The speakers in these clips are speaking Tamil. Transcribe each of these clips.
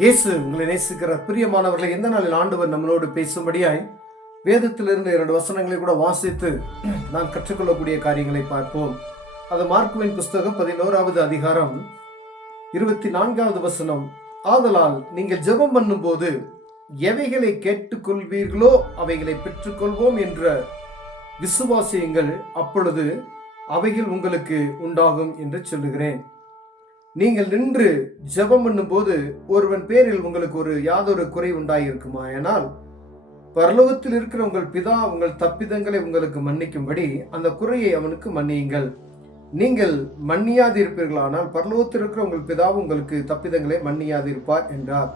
இயேசு உங்களை நேசிக்கிற பிரியமானவர்களை எந்த நாளில் ஆண்டவர் நம்மளோடு பேசும்படியாய் வேதத்திலிருந்து 2 வசனங்களை கூட வாசித்து நாம் கற்றுக்கொள்ளக்கூடிய காரியங்களை பார்ப்போம். அது மார்க்குவின் புஸ்தகம் 11வது அதிகாரம் 24வது வசனம். ஆதலால் நீங்கள் ஜெபம் பண்ணும் போது எவைகளை கேட்டுக்கொள்வீர்களோ அவைகளை பெற்றுக்கொள்வோம் என்ற விசுவாசியுங்கள், அப்பொழுது அவைகள் உங்களுக்கு உண்டாகும் என்று சொல்லுகிறேன். நீங்கள் நின்று ஜெபம் பண்ணும் போது ஒருவன் பேரில் உங்களுக்கு யாதொரு குறை உண்டாயிருக்குமா, ஆனால் பரலோகத்தில் இருக்கிற உங்கள் பிதா உங்கள் தப்பிதங்களை உங்களுக்கு மன்னிக்கும்படி அந்த குறையை அவனுக்கு மன்னியுங்கள். நீங்கள் மன்னியாதிருப்பீர்களானால் பரலோகத்தில் இருக்கிற உங்கள் பிதா உங்களுக்கு தப்பிதங்களை மன்னியாதிருப்பார் என்றார்.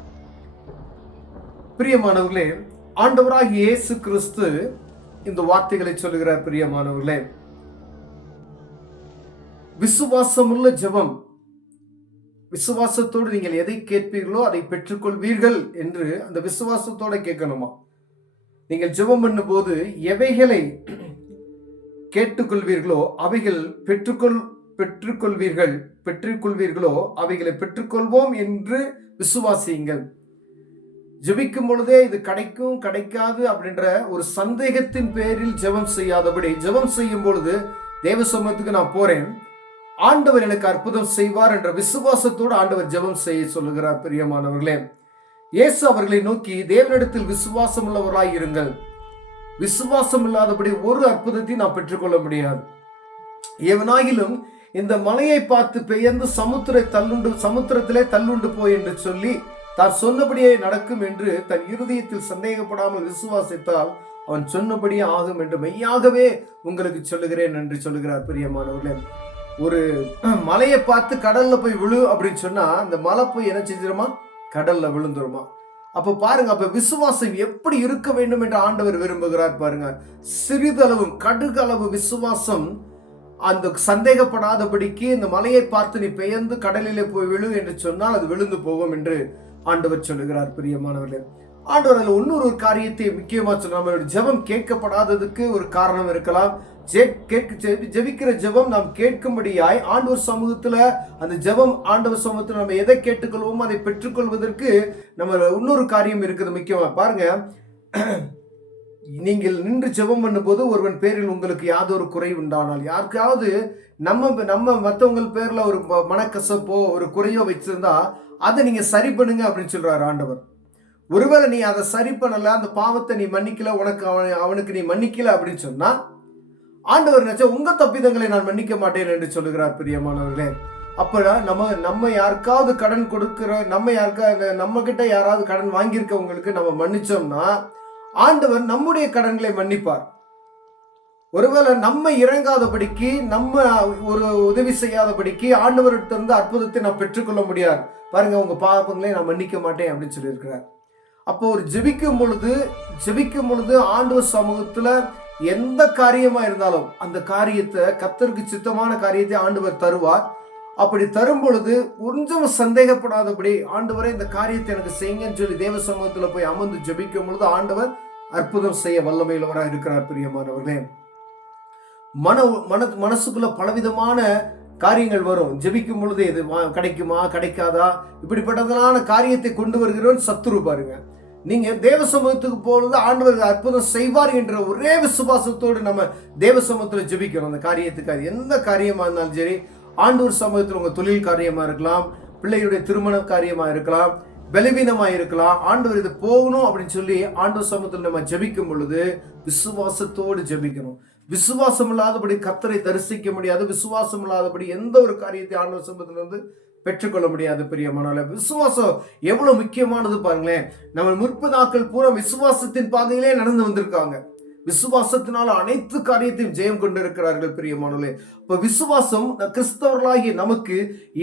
பிரியமானவர்களே, ஆண்டவராகிய இயேசு கிறிஸ்து இந்த வார்த்தைகளை சொல்லுகிறார். பிரியமானவர்களே, விசுவாசமுள்ள ஜெபம், விசுவாசத்தோடு நீங்கள் எதை கேட்பீர்களோ அதை பெற்றுக்கொள்வீர்கள் என்று அந்த விசுவாசத்தோட கேட்கணுமா. நீங்கள் ஜெபம் பண்ணும் போது எவைகளை கேட்டுக்கொள்வீர்களோ அவைகள் பெற்றுக்கொள்வீர்களோ அவைகளை பெற்றுக்கொள்வோம் என்று விசுவாசியுங்கள். ஜெபிக்கும் பொழுதே இது கிடைக்கும் கிடைக்காது அப்படின்ற ஒரு சந்தேகத்தின் பேரில் ஜெபம் செய்யாதபடி, ஜெபம் செய்யும் பொழுது தேவ சமூகத்துக்கு நான் போறேன், ஆண்டவர் எனக்கு அற்புதம் செய்வார் என்ற விசுவாசத்தோடு ஆண்டவர் ஜெபம் செய்ய சொல்லுகிறார். பிரியமானவர்களே, இயேசு அவர்களை நோக்கி தேவனிடத்தில் விசுவாசம் உள்ளவராய் இருங்கள். விசுவாசம் இல்லாதபடி ஒரு அற்புதத்தை நாம் பெற்றுக்கொள்ள முடியாது. எவனாகிலும் இந்த மலையை பார்த்து பெயர்ந்து சமுத்திரத்திலே தள்ளுண்டு போய் என்று சொல்லி தான் சொன்னபடியே நடக்கும் என்று தன் இருதயத்தில் சந்தேகப்படாமல் விசுவாசித்தால் அவன் சொன்னபடியே ஆகும் என்று மெய்யாகவே உங்களுக்கு சொல்லுகிறேன் என்று சொல்லுகிறார். பிரியமானவர்களே, ஒரு மலையை பார்த்து கடல்ல போய் விழு அப்படின்னு சொன்னா அந்த மலை போய் என்ன செஞ்சிருமா, கடல்ல விழுந்துருமா. அப்ப பாருங்க, அப்ப விசுவாசம் எப்படி இருக்க வேண்டும் என்று ஆண்டவர் விரும்புகிறார் பாருங்க. சிறிதளவும் கடுகளவு விசுவாசம், அந்த சந்தேகப்படாதபடிக்கு இந்த மலையை பார்த்து நீ பெயர்ந்து கடலிலே போய் விழு என்று சொன்னால் அது விழுந்து போகும் என்று ஆண்டவர் சொல்லுகிறார். பிரியமானவர்களே, ஆண்டவர் அதில் இன்னொரு காரியத்தை முக்கியமா சொல்ல, நம்மளுடைய ஜெபம் கேட்கப்படாததுக்கு ஒரு காரணம் இருக்கலாம். ஜெபிக்கிற ஜெபம் நாம் கேட்கும்படியாய் ஆண்டவர் சமூகத்துல, அந்த ஜெபம் ஆண்டவர் சமூகத்துல நம்ம எதை கேட்டுக்கொள்வோமோ அதை பெற்றுக்கொள்வதற்கு நம்ம இன்னொரு காரியம் இருக்குது முக்கியமா. பாருங்க, நீங்கள் நின்று ஜெபம் பண்ணும்போது ஒருவன் பேரில் உங்களுக்கு யாதொரு குறை உண்டானால், யாருக்காவது நம்ம மற்றவங்க பேர்ல ஒரு மனக்கசப்போ ஒரு குறையோ வச்சிருந்தா அதை நீங்க சரி பண்ணுங்க அப்படின்னு சொல்றாரு ஆண்டவர். ஒருவேளை நீ அதை சரி பண்ணல, அந்த பாவத்தை நீ மன்னிக்கல, அவனுக்கு நீ மன்னிக்கல அப்படின்னு சொன்னா ஆண்டவர் நினைச்சா உங்க தப்பிதங்களை நான் மன்னிக்க மாட்டேன் என்று சொல்லுகிறார். பிரியமானவர்களே, அப்ப நம்ம யாருக்காவது கடன் கொடுக்கிற, நம்ம கிட்ட யாராவது கடன் வாங்கியிருக்கவங்களுக்கு நம்ம மன்னிச்சோம்னா ஆண்டவர் நம்முடைய கடன்களை மன்னிப்பார். ஒருவேளை நம்ம இறங்காதபடிக்கு, நம்ம ஒரு உதவி செய்யாதபடிக்கு ஆண்டவர்கிட்ட அற்புதத்தை நான் பெற்றுக்கொள்ள முடியாது. பாருங்க, உங்க பாவங்களை நான் மன்னிக்க மாட்டேன் அப்படின்னு சொல்லியிருக்கிறார். அப்போ ஒரு ஜெபிக்கும் பொழுது ஆண்டவர் சமூகத்துல எந்த காரியமா இருந்தாலும் அந்த காரியத்தை, கர்த்தருக்கு சித்தமான காரியத்தை ஆண்டவர் தருவார். அப்படி தரும் பொழுது கொஞ்சம் சந்தேகப்படாதபடி, ஆண்டவரே இந்த காரியத்தை எனக்கு செய்யுங்கன்னு சொல்லி தேவ சமூகத்துல போய் அமர்ந்து ஜெபிக்கும் பொழுது ஆண்டவர் அற்புதம் செய்ய வல்லமையுள்ளவராக இருக்கிறார். பிரியமானவர்களே, மனசுக்குள்ள பலவிதமான காரியங்கள் வரும். ஜெபிக்கும் பொழுது இது கிடைக்குமா கிடைக்காதா இப்படிப்பட்டதான காரியத்தை கொண்டு வருகிறோம் சத்துரு. பாருங்க, நீங்க தேவ சமூகத்துக்கு போறது ஆண்டவர் அற்புதம் செய்வார் என்ற ஒரே விசுவாசத்தோடு நம்ம தேவ சமூகத்துல ஜெபிக்கிறோம். அந்த காரியத்துக்கு எந்த காரியமா இருந்தாலும் சரி, ஆண்டவர் சமூகத்தில் உங்க தொழில் காரியமா இருக்கலாம், பிள்ளைகளுடைய திருமண காரியமா இருக்கலாம், பலவீனமா இருக்கலாம், ஆண்டவர் இது போகணும் அப்படின்னு சொல்லி ஆண்டவர் சமூகத்தில் நம்ம ஜெபிக்கும் பொழுது விசுவாசத்தோடு ஜெபிக்கணும். விசுவாசம் இல்லாதபடி கர்த்தரை தரிசிக்க முடியாது. விசுவாசம் இல்லாதபடி எந்த ஒரு காரியத்தை ஆண்டவர் சமூகத்திலிருந்து பெற்றுக்கொள்ள முடியாது. பிரியமானவர்களே, விசுவாசம் எவ்வளவு முக்கியமானது பாருங்களேன். நம்ம முற்பதாக்கள் பூரா விசுவாசத்தின் பாதையிலே நடந்து வந்திருக்காங்க. விசுவாசத்தினால அனைத்து காரியத்தையும் ஜெயம் கொண்டிருக்கிறார்கள். பிரியமானவர்களே, இப்ப விசுவாசம் கிறிஸ்தவர்களாகிய நமக்கு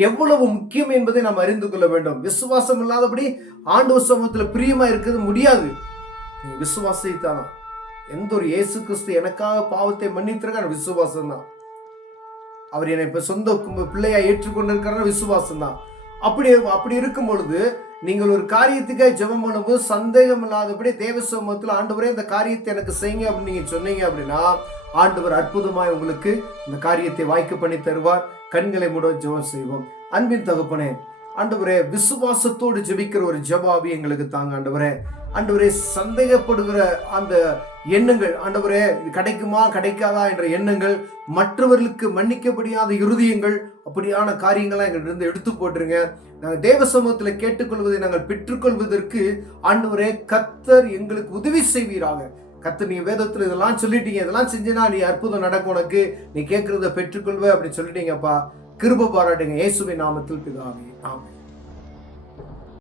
எவ்வளவு முக்கியம் என்பதை நாம் அறிந்து கொள்ள வேண்டும். விசுவாசம் இல்லாதபடி ஆண்டவர் சமூகத்துல பிரியமா இருக்கிறது முடியாது. நீ விசுவாசித்தானா, எந்த ஒரு இயேசு கிறிஸ்து எனக்காக பாவத்தை மன்னித்திருக்கான விசுவாசம் தான். அவர் என்னை இப்ப சொந்த பிள்ளையா ஏற்றுக்கொண்டிருக்கிற விசுவாசம் தான். அப்படி இருக்கும் பொழுது நீங்கள் ஒரு காரியத்துக்காக ஜெபம் பண்ணும்போது சந்தேகம் இல்லாதபடி தேவ சமூகத்தில் ஆண்டவரே இந்த காரியத்தை எனக்கு செய்யுங்க அப்படின்னு நீங்க சொன்னீங்க அப்படின்னா ஆண்டவர் அற்புதமாய் உங்களுக்கு இந்த காரியத்தை வாய்க்க பண்ணி தருவார். கண்களை மூட ஜெபம் செய்வோம். அன்பின் தகப்பனே, ஆண்டவரே விசுவாசத்தோடு ஜெபிக்கிற ஒரு ஜெபாவி எங்களுக்கு தாங்க ஆண்டவரே. ஆண்டவரே சந்தேகப்படுகிற அந்த எண்ணங்கள், ஆண்டவரே இது கிடைக்குமா கிடைக்காதா என்ற எண்ணங்கள், மற்றவர்களுக்கு மன்னிக்க முடியாத இருதயங்கள், அப்படியான காரியங்கள்லாம் எங்களிருந்து எடுத்து போட்டுருங்க. நாங்கள் தேவ சமூகத்தில் கேட்டுக்கொள்வதை நாங்கள் பெற்றுக்கொள்வதற்கு ஆண்டவரே கர்த்தர் எங்களுக்கு உதவி செய்வீராக. கர்த்தர், நீ வேதத்தில் இதெல்லாம் சொல்லிட்டீங்க, இதெல்லாம் செஞ்சினா நீ அற்புதம் நடக்கும், உனக்கு நீ கேட்கறத பெற்றுக்கொள்வ அப்படின்னு சொல்லிட்டீங்கப்பா. கிருபை பாராட்டுங்க இயேசுவின் நாமத்தில் பிதாவே, ஆமென்.